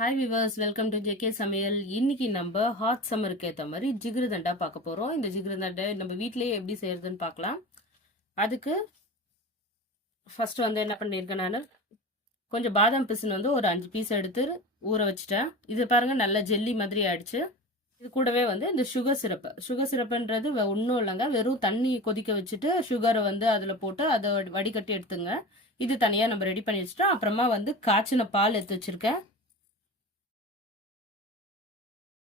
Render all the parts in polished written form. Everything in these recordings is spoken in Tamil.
Hi viewers, welcome to JK சமையல். இன்னைக்கு நம்ம ஹாட் சம்மருக்கு ஏற்ற மாதிரி ஜிகிருதண்டா பார்க்க போகிறோம். இந்த ஜிகிருதண்டை நம்ம வீட்டிலேயே எப்படி செய்யறதுன்னு பார்க்கலாம். அதுக்கு ஃபர்ஸ்ட் வந்து என்ன பண்ணியிருக்கேன், நான் கொஞ்சம் பாதாம் பிசின் வந்து ஒரு 5 பீஸ் எடுத்து ஊற வச்சுட்டேன். இது பாருங்க, நல்ல ஜெல்லி மாதிரி ஆயிடுச்சு. இது கூடவே வந்து இந்த சுகர் சிரப்புன்றது ஒன்றும் இல்லைங்க, வெறும் தண்ணி கொதிக்க வச்சுட்டு சுகரை வந்து அதில் போட்டு அதை வடிகட்டி எடுத்துங்க. இது தனியாக நம்ம ரெடி பண்ணி வச்சுட்டோம். அப்புறமா வந்து காய்ச்சின பால் எடுத்து வச்சிருக்கேன்,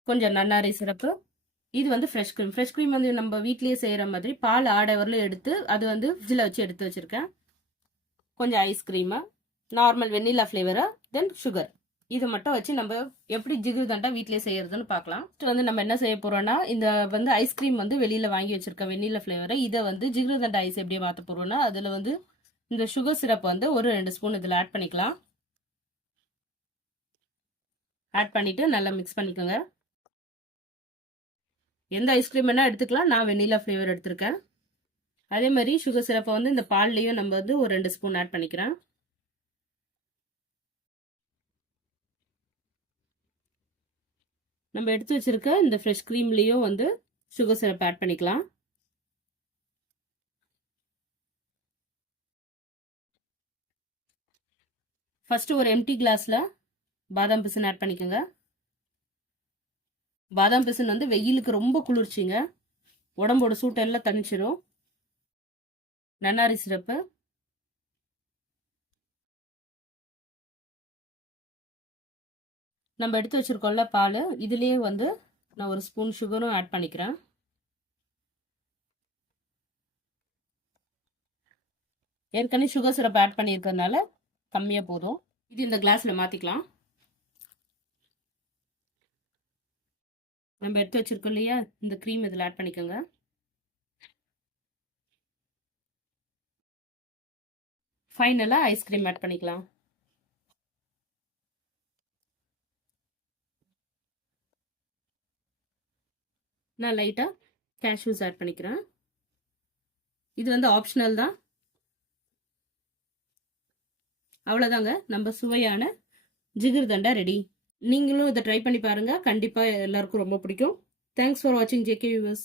கொஞ்சம் நன்னாரி சிறப்பு. இது வந்து ஃப்ரெஷ் க்ரீம் வந்து நம்ம வீட்லயே செய்யற மாதிரி பால் ஆடை வரலும் எடுத்து அது வந்து ஃப்ரிட்ஜில் வச்சு எடுத்து வச்சிருக்கேன். கொஞ்சம் ஐஸ்கிரீமு, நார்மல் வெண்ணிலா ஃப்ளேவரு, தென் சுகர். இது மட்டும் வச்சு நம்ம எப்படி ஜிகிருதண்டா வீட்லயே செய்யறதுன்னு பார்க்கலாம். வந்து நம்ம என்ன செய்ய போறோம்னா, இந்த வந்து ஐஸ்கிரீம் வந்து வெளியில வாங்கி வச்சிருக்கேன் வெண்ணிலா ஃப்ளேவரை. இதை வந்து ஜிகிருதண்டா ஐஸ் எப்படி மாற்ற போறோம்னா, அதுல வந்து இந்த சுகர் சிரப் வந்து ஒரு 2 ஸ்பூன் இதில் ஆட் பண்ணிக்கலாம். ஆட் பண்ணிட்டு நல்லா மிக்ஸ் பண்ணிக்கோங்க. எந்த ஐஸ்கிரீம் வேணா எடுத்துக்கலாம், நான் வெண்ணிலா ஃப்ளேவர் எடுத்திருக்கேன். அதே மாதிரி சுகர் சிரப்பை வந்து இந்த பால்லையும் நம்ம வந்து ஒரு 2 ஸ்பூன் ஆட் பண்ணிக்கிறேன். நம்ம எடுத்து வச்சிருக்க இந்த ஃப்ரெஷ் க்ரீம்லேயும் வந்து சுகர் சிரப் ஆட் பண்ணிக்கலாம். ஃபர்ஸ்ட் ஒரு எம்டி கிளாஸ்ல பாதாம் பிசின் ஆட் பண்ணிக்கோங்க. பாதாம் பிசின் வந்து வெயிலுக்கு ரொம்ப குளிர்ச்சிங்க, உடம்போட சூட்டெல்லாம் தணிச்சிடும். நன்னாரி சிரப்பு, நம்ம எடுத்து வச்சிருக்கோம்ல பால், இதுலேயே வந்து நான் ஒரு ஸ்பூன் சுகரும் ஆட் பண்ணிக்கிறேன். ஏற்கனவே சுகர் சிரப் ஆட் பண்ணியிருக்கிறதுனால கம்மியாக போதும். இது இந்த கிளாஸில் மாற்றிக்கலாம். நம்ம எடுத்து வச்சிருக்கோம் இல்லையா, இந்த க்ரீம் இதில் ஆட் பண்ணிக்கோங்க. ஃபைனலாக ஐஸ்கிரீம் ஆட் பண்ணிக்கலாம். நான் லைட்டாக கேஷ்யூஸ் ஆட் பண்ணிக்கிறேன். இது வந்து ஆப்ஷனல் தான். அவ்வளோதாங்க, நம்ம சுவையான ஜிகிருதண்டா ரெடி. நீங்களும் இதை ட்ரை பண்ணி பாருங்க, கண்டிப்பாக எல்லாருக்கும் ரொம்ப பிடிக்கும். தேங்க்ஸ் ஃபார் வாட்சிங் ஜேகே வியூவர்ஸ்.